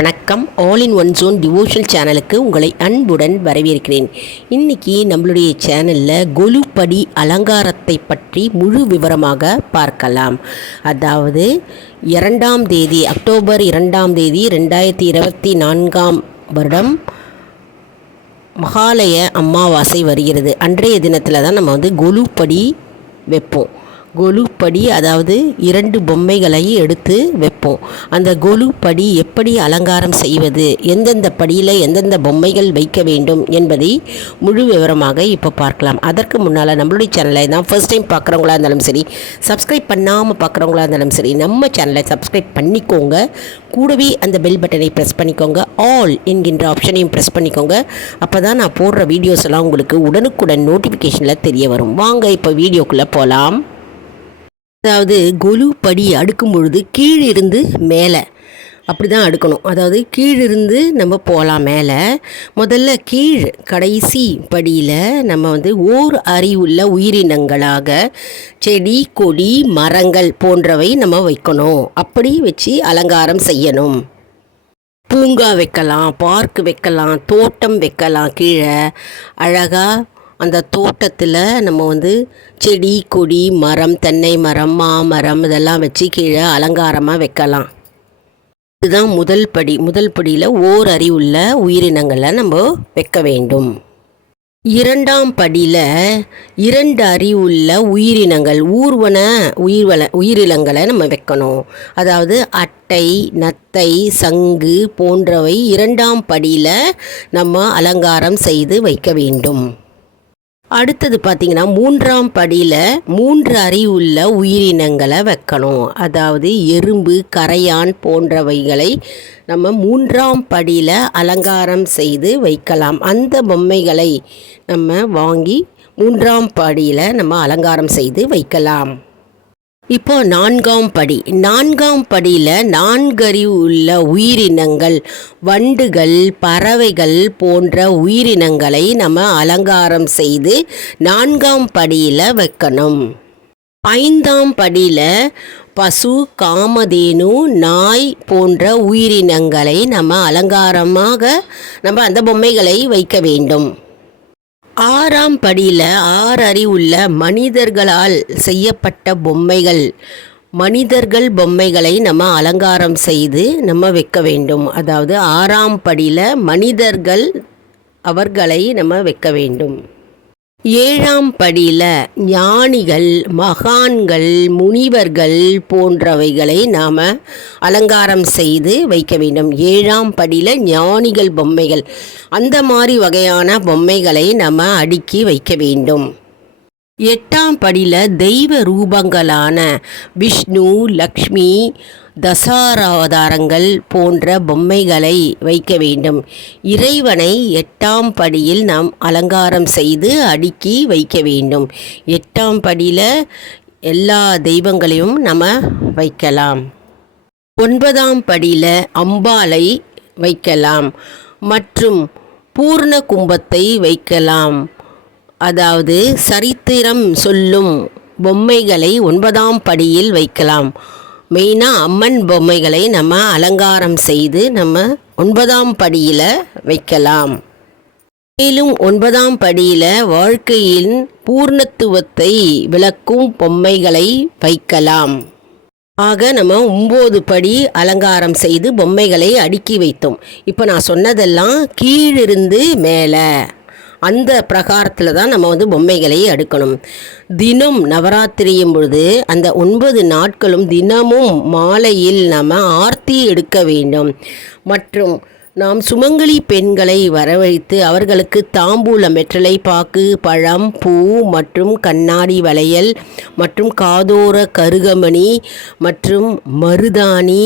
வணக்கம். All in one zone devotional சேனலுக்கு உங்களை அன்புடன் வரவேற்கிறேன். இன்றைக்கி நம்மளுடைய சேனலில் கொலுப்படி அலங்காரத்தை பற்றி முழு விவரமாக பார்க்கலாம். அதாவது இரண்டாம் தேதி அக்டோபர் இரண்டாம் தேதி ரெண்டாயிரத்தி இருபத்தி நான்காம் வருடம் மகாலய அமாவாசை வருகிறது. அன்றைய தினத்தில் தான் நம்ம வந்து கொலுப்படி வைப்போம். கொலுப்படி அதாவது இரண்டு பொம்மைகளை எடுத்து வைப்போம். அந்த கொலுப்படி எப்படி அலங்காரம் செய்வது எந்தெந்த படியில் எந்தெந்த பொம்மைகள் வைக்க வேண்டும் என்பதை முழு விவரமாக இப்போ பார்க்கலாம். அதற்கு முன்னால் நம்மளுடைய சேனலை தான் ஃபர்ஸ்ட் டைம் பார்க்குறவங்களா இருந்தாலும் சரி சப்ஸ்கிரைப் பண்ணாமல் பார்க்குறவங்களா இருந்தாலும் சரி நம்ம சேனலை சப்ஸ்கிரைப் பண்ணிக்கோங்க. கூடவே அந்த பெல் பட்டனை ப்ரெஸ் பண்ணிக்கோங்க. ஆல் என்கின்ற ஆப்ஷனையும் ப்ரெஸ் பண்ணிக்கோங்க. அப்போ தான் நான் போடுற வீடியோஸ் எல்லாம் உங்களுக்கு உடனுக்குடன் நோட்டிஃபிகேஷனில் தெரிய வரும். வாங்க இப்போ வீடியோக்குள்ளே போகலாம் அதாவது கொலு படி அடுக்கும் பொழுது கீழிருந்து மேலே. அப்படி தான் அடுக்கணும். அதாவது கீழிருந்து நம்ம போகலாம் மேலே. முதல்ல கீழ் கடைசி படியில் நம்ம வந்து ஓர் அறிவுள்ள உயிரினங்களாக செடி கொடி மரங்கள் போன்றவை நம்ம வைக்கணும். அப்படி வச்சு அலங்காரம் செய்யணும். பூங்கா வைக்கலாம் பார்க் வைக்கலாம் தோட்டம் வைக்கலாம் கீழே. அழகாக அந்த தோட்டத்தில் நம்ம வந்து செடி கொடி மரம் தென்னை மரம் மாமரம் இதெல்லாம் வச்சு கீழே அலங்காரமாக வைக்கலாம். இதுதான் முதல் படி. முதல் படியில் ஓர் அறிவுள்ள உயிரினங்களை நம்ம வைக்க வேண்டும். இரண்டாம் படியில் இரண்டு அறிவுள்ள உயிரினங்கள் ஊர்வன உயிர்வல உயிரினங்களை நம்ம வைக்கணும். அதாவது அட்டை நத்தை சங்கு போன்றவை இரண்டாம் படியில் நம்ம அலங்காரம் செய்து வைக்க வேண்டும். அடுத்தது பார்த்தீங்கன்னா மூன்றாம் படியில் மூன்று அறிவுள்ள உயிரினங்களை வைக்கணும். அதாவது எறும்பு கரையான் போன்றவைகளை நம்ம மூன்றாம் படியில் அலங்காரம் செய்து வைக்கலாம். அந்த பொம்மைகளை நம்ம வாங்கி மூன்றாம் படியில் நம்ம அலங்காரம் செய்து வைக்கலாம். இப்போ நான்காம் படி. நான்காம் படியில் நான்கறிவு உள்ள உயிரினங்கள் வண்டுகள் பறவைகள் போன்ற உயிரினங்களை நம்ம அலங்காரம் செய்து நான்காம் படியில் வைக்கணும். ஐந்தாம் படியில் பசு காமதேனு நாய் போன்ற உயிரினங்களை நம்ம அலங்காரமாக நம்ம அந்த பொம்மைகளை வைக்க வேண்டும். ஆறாம் படியில் ஆறறிவுள்ள அறிவுள்ள மனிதர்களால் செய்யப்பட்ட பொம்மைகள். மனிதர்கள் பொம்மைகளை நம்ம அலங்காரம் செய்து நம்ம வைக்க வேண்டும். அதாவது ஆறாம் படியில் மனிதர்கள் அவர்களை நம்ம வைக்க வேண்டும். ஏழாம் படியில் ஞானிகள் மகான்கள் முனிவர்கள் போன்றவைகளை நாம் அலங்காரம் செய்து வைக்க வேண்டும். ஏழாம் படியில் ஞானிகள் பொம்மைகள். அந்த மாதிரி வகையான பொம்மைகளை நம்ம அடுக்கி வைக்க வேண்டும். எட்டாம் படியில் தெய்வ ரூபங்களான விஷ்ணு லக்ஷ்மி தசாராவதாரங்கள் போன்ற பொம்மைகளை வைக்க வேண்டும். இறைவனை எட்டாம் படியில் நாம் அலங்காரம் செய்து அடுக்கி வைக்க வேண்டும். எட்டாம் படியில் எல்லா தெய்வங்களையும் நம்ம வைக்கலாம். ஒன்பதாம் படியில் அம்பாலை வைக்கலாம். மற்றும் பூர்ண கும்பத்தை வைக்கலாம். அதாவது சரித்திரம் சொல்லும் பொம்மைகளை ஒன்பதாம் படியில் வைக்கலாம். மெயினாக அம்மன் பொம்மைகளை நம்ம அலங்காரம் செய்து நம்ம ஒன்பதாம் படியில் வைக்கலாம். மேலும் ஒன்பதாம் படியில் வாழ்க்கையின் பூர்ணத்துவத்தை விளக்கும் பொம்மைகளை வைக்கலாம். ஆக நம்ம ஒம்பது படி அலங்காரம் செய்து பொம்மைகளை அடுக்கி வைத்தோம். இப்போ நான் சொன்னதெல்லாம் கீழிருந்து மேலே. அந்த பிரகாரத்தில் தான் நம்ம வந்து பொம்மைகளை அடுக்கணும் தினம் நவராத்திரியும் பொழுது அந்த ஒன்பது நாட்களும் தினமும் மாலையில் நம்ம ஆர்த்தி எடுக்க வேண்டும். மற்றும் நாம் சுமங்கலி பெண்களை வரவழைத்து அவர்களுக்கு தாம்பூல மெற்றலை பாக்கு பழம் பூ மற்றும் கண்ணாடி வளையல் மற்றும் காதோர கருகமணி மற்றும் மருதாணி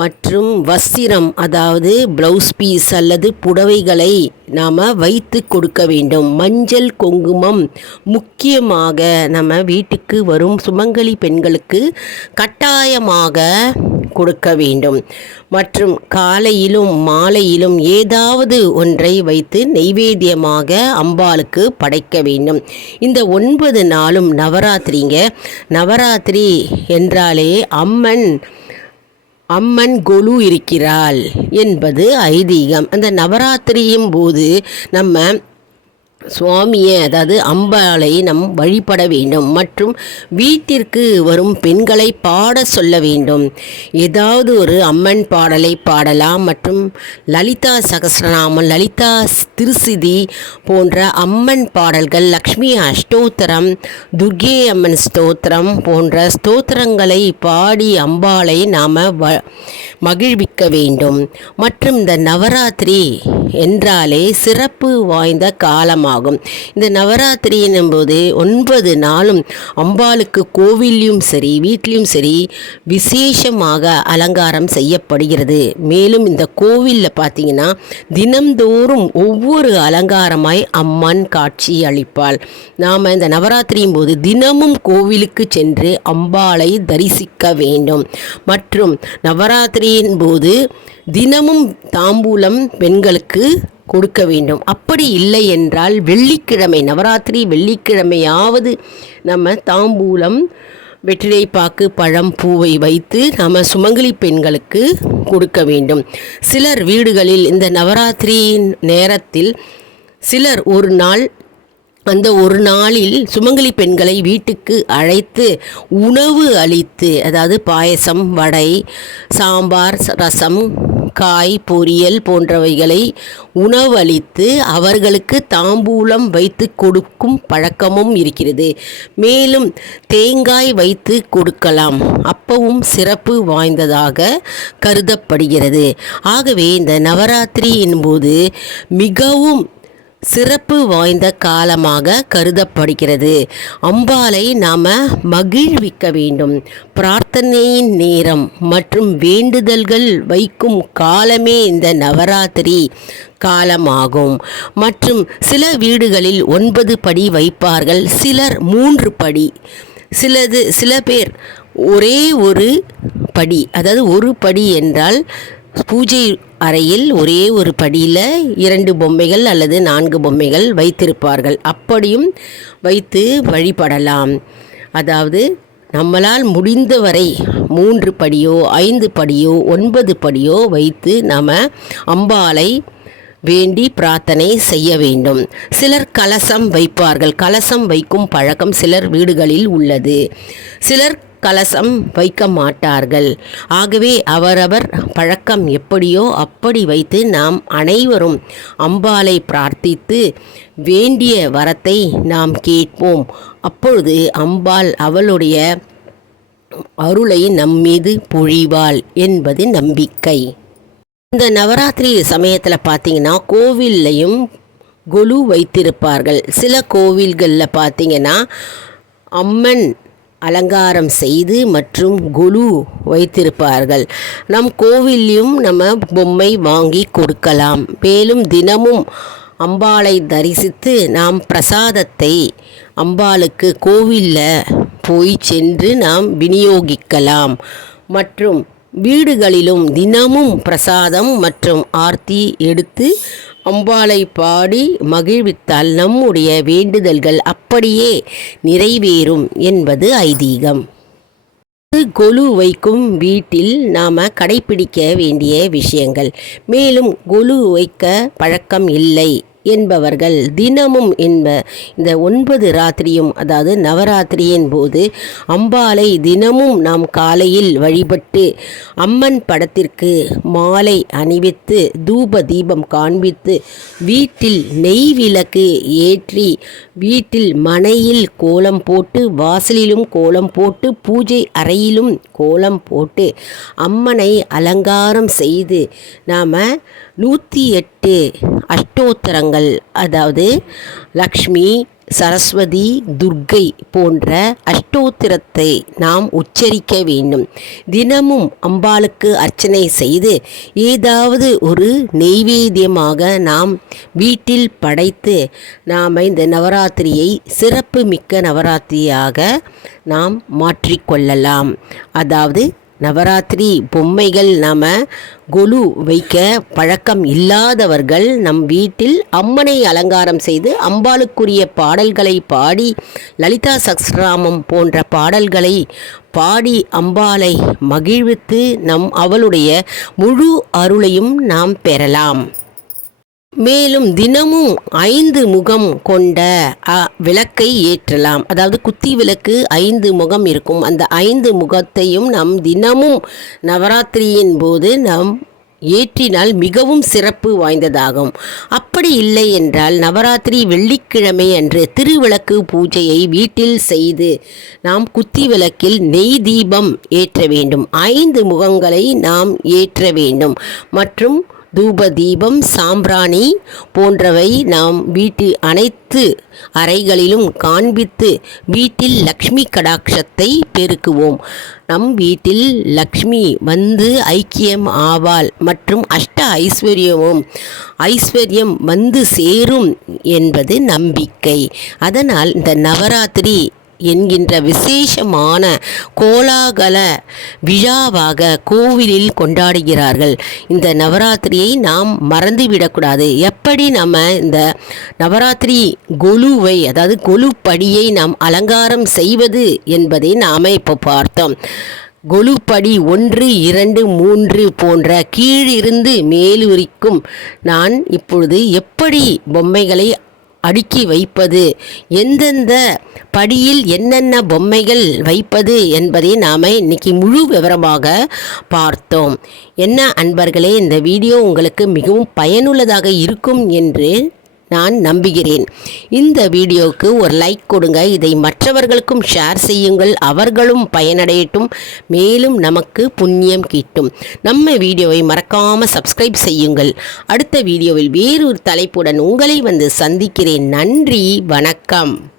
மற்றும் வஸ்திரம் அதாவது ப்ளவுஸ் பீஸ் அல்லது புடவைகளை நாம் வைத்து கொடுக்க வேண்டும். மஞ்சள் குங்குமம் முக்கியமாக நம்ம வீட்டுக்கு வரும் சுமங்கலி பெண்களுக்கு கட்டாயமாக கொடுக்க வேண்டும். மற்றும் காலையிலும் மாலையிலும் ஏதாவது ஒன்றை வைத்து நெய்வேத்தியமாக அம்பாளுக்கு படைக்க வேண்டும். இந்த ஒன்பது நாளும் நவராத்திரிங்க. நவராத்திரி என்றாலே அம்மன் அம்மன் கொலு இருக்கிறாள் என்பது ஐதீகம். அந்த நவராத்திரியும் போது நம்ம சுவாமியை அதாவது அம்பாளை நம் வழிபட வேண்டும். மற்றும் வீட்டிற்கு வரும் பெண்களை பாட சொல்ல வேண்டும். ஏதாவது ஒரு அம்மன் பாடலை பாடலாம். மற்றும் லலிதா சகசிரநாமம் லலிதா திருசிதி போன்ற அம்மன் பாடல்கள் லக்ஷ்மி அஷ்டோத்திரம் துர்கே அம்மன் ஸ்தோத்திரம் போன்ற ஸ்தோத்திரங்களை பாடி அம்பாளை நாம் வ மகிழ்விக்க வேண்டும். மற்றும் இந்த நவராத்திரி என்றாலே சிறப்பு வாய்ந்த காலமாக ஆகும். இந்த நவராத்திரியின் போது ஒன்பது நாளும் அம்பாளுக்கு கோவிலையும் சரி வீட்லேயும் சரி விசேஷமாக அலங்காரம் செய்யப்படுகிறது. மேலும் இந்த கோவிலில் பார்த்தீங்கன்னா தினம்தோறும் ஒவ்வொரு அலங்காரமாய் அம்மன் காட்சி அளிப்பாள். நாம் இந்த நவராத்திரியின் போது தினமும் கோவிலுக்கு சென்று அம்பாளை தரிசிக்க வேண்டும். மற்றும் நவராத்திரியின் போது தினமும் தாம்பூலம் பெண்களுக்கு கொடுக்க வேண்டும். அப்படி இல்லை என்றால் வெள்ளிக்கிழமை நவராத்திரி வெள்ளிக்கிழமையாவது நம்ம தாம்பூலம் வெற்றிலை பாக்கு பழம் பூவை வைத்து நம்ம சுமங்கலி பெண்களுக்கு கொடுக்க வேண்டும். சிலர் வீடுகளில் இந்த நவராத்திரியின் நேரத்தில் சிலர் ஒரு நாள் அந்த ஒரு நாளில் சுமங்கலி பெண்களை வீட்டுக்கு அழைத்து உணவு அளித்து அதாவது பாயசம் வடை சாம்பார் ரசம் காய் பொரியல் போன்றவைகளை உணவளித்து அவர்களுக்கு தாம்பூலம் வைத்து கொடுக்கும் பழக்கமும் இருக்கிறது. மேலும் தேங்காய் வைத்து கொடுக்கலாம். அப்பவும் சிறப்பு வாய்ந்ததாக கருதப்படுகிறது. ஆகவே இந்த நவராத்திரியின் போது மிகவும் சிறப்பு வாய்ந்த காலமாக கருதப்படுகிறது. அம்பாலை நாம் மகிழ்விக்க வேண்டும். பிரார்த்தனையின் நேரம் மற்றும் வேண்டுதல்கள் வைக்கும் காலமே இந்த நவராத்திரி காலமாகும். மற்றும் சில வீடுகளில் ஒன்பது படி வைப்பார்கள். சிலர் மூன்று படி. சிலது சில பேர் ஒரே ஒரு படி. அதாவது ஒரு படி என்றால் பூஜை அறையில் ஒரே ஒரு படியில் இரண்டு பொம்மைகள் அல்லது நான்கு பொம்மைகள் வைத்திருப்பார்கள். அப்படியும் வைத்து வழிபடலாம். அதாவது நம்மளால் முடிந்தவரை மூன்று படியோ ஐந்து படியோ ஒன்பது படியோ வைத்து நம்ம அம்பாலை வேண்டி பிரார்த்தனை செய்ய வேண்டும். சிலர் கலசம் வைப்பார்கள். கலசம் வைக்கும் பழக்கம் சிலர் வீடுகளில் உள்ளது. சிலர் கலசம் வைக்க மாட்டார்கள் ஆகவே அவரவர் பழக்கம் எப்படியோ அப்படி வைத்து நாம் அனைவரும் அம்பாலை பிரார்த்தித்து வேண்டிய வரத்தை நாம் கேட்போம். அப்பொழுது அம்பாள் அவளுடைய அருளை நம்மீது பொழிவாள் என்பது நம்பிக்கை. இந்த நவராத்திரி சமயத்தில் பார்த்தீங்கன்னா கோவில்லையும் கொலு வைத்திருப்பார்கள். சில கோவில்களில் பார்த்தீங்கன்னா அம்மன் அலங்காரம் செய்து மற்றும் குழு வைத்திருப்பார்கள். நம் கோவிலையும் நம்ம பொம்மை வாங்கி கொடுக்கலாம். மேலும் தினமும் அம்பாளை தரிசித்து நாம் பிரசாதத்தை அம்பாளுக்கு கோவிலில் போய் சென்று நாம் விநியோகிக்கலாம். மற்றும் வீடுகளிலும் தினமும் பிரசாதம் மற்றும் ஆர்த்தி எடுத்து அம்பாளை பாடி மகிழ்வித்தால் நம்முடைய வேண்டுதல்கள் அப்படியே நிறைவேறும் என்பது ஐதீகம். கொலு வைக்கும் வீட்டில் நாம் கடைபிடிக்க வேண்டிய விஷயங்கள். மேலும் கொலு வைக்க பழக்கம் இல்லை. என்பவர்கள் தினமும் என்ப இந்த ஒன்பது ராத்திரியும் அதாவது நவராத்திரியின் போது அம்பாலை தினமும் நாம் காலையில் வழிபட்டு அம்மன் படத்திற்கு மாலை அணிவித்து தூப தீபம் காண்பித்து வீட்டில் நெய் விளக்கு ஏற்றி வீட்டில் மனையில் கோலம் போட்டு வாசலிலும் கோலம் போட்டு பூஜை அறையிலும் கோலம் போட்டு அம்மனை அலங்காரம் செய்து நாம் நூற்றி எட்டு அஷ்டோத்தரங்கள் அதாவது லக்ஷ்மி சரஸ்வதி துர்க்கை போன்ற அஷ்டோத்திரத்தை நாம் உச்சரிக்க வேண்டும். தினமும் அம்பாளுக்கு அர்ச்சனை செய்து ஏதாவது ஒரு நெய்வேத்தியமாக நாம் வீட்டில் படைத்து நாம் இந்த நவராத்திரியை சிறப்பு மிக்க நவராத்திரியாக நாம் மாற்றிக்கொள்ளலாம். அதாவது நவராத்திரி பொம்மைகள் நாம் கொலு வைக்க பழக்கம் இல்லாதவர்கள் நம் வீட்டில் அம்மனை அலங்காரம் செய்து அம்பாளுக்குரிய பாடல்களை பாடி லலிதா சக்ஸ்ராமம் போன்ற பாடல்களை பாடி அம்பாளை மகிழ்வித்து நம் அவளுடைய முழு அருளையும் நாம் பெறலாம். மேலும் தினமும் ஐந்து முகம் கொண்ட அ, விளக்கை ஏற்றலாம். அதாவது குத்தி விளக்கு ஐந்து முகம் இருக்கும். அந்த ஐந்து முகத்தையும் நம் தினமும் நவராத்திரியின் போது நாம் ஏற்றினால் மிகவும் சிறப்பு வாய்ந்ததாகும். அப்படி இல்லை என்றால் நவராத்திரி வெள்ளிக்கிழமை அன்று திருவிளக்கு பூஜையை வீட்டில் செய்து நாம் குத்தி விளக்கில் நெய் தீபம் ஏற்ற வேண்டும். ஐந்து முகங்களை நாம் ஏற்ற வேண்டும். மற்றும் தூப தீபம் சாம்பிராணி போன்றவை நாம் வீட்டு அனைத்து அறைகளிலும் காண்பித்து வீட்டில் லக்ஷ்மி கடாட்சத்தை பெருக்குவோம். நம் வீட்டில் லக்ஷ்மி வந்து ஐக்கியம் ஆவாள் மற்றும் அஷ்ட ஐஸ்வர்யமும் ஐஸ்வர்யம் வந்து சேரும் என்பது நம்பிக்கை. அதனால் இந்த நவராத்திரி என்கின்ற விசேஷமான கோலாகல விழாவாக கோவிலில் கொண்டாடுகிறார்கள். இந்த நவராத்திரியை நாம் மறந்துவிடக்கூடாது. எப்படி நம்ம இந்த நவராத்திரி கொலுவை அதாவது கொலு படியை நாம் அலங்காரம் செய்வது என்பதை நாம் இப்போ பார்த்தோம். கொலுப்படி ஒன்று இரண்டு மூன்று போன்ற கீழிருந்து மேலுரிக்கும் நான் இப்பொழுது எப்படி பொம்மைகளை அடுக்கி வைப்பது. எந்தெந்த படியில் என்னென்ன பொம்மைகள் வைப்பது என்பதை நாம் இன்றைக்கி முழு விவரமாக பார்த்தோம். என்ன அன்பர்களே இந்த வீடியோ உங்களுக்கு மிகவும் பயனுள்ளதாக இருக்கும் என்று நான் நம்புகிறேன். இந்த வீடியோவுக்கு ஒரு லைக் கொடுங்க. இதை மற்றவர்களுக்கும் ஷேர் செய்யுங்கள். அவர்களும் பயனடையட்டும். மேலும் நமக்கு புண்ணியம் கிட்டும். நம்ம வீடியோவை மறக்காமல் சப்ஸ்கிரைப் செய்யுங்கள். அடுத்த வீடியோவில் வேறொரு தலைப்புடன் உங்களை வந்து சந்திக்கிறேன். நன்றி. வணக்கம்.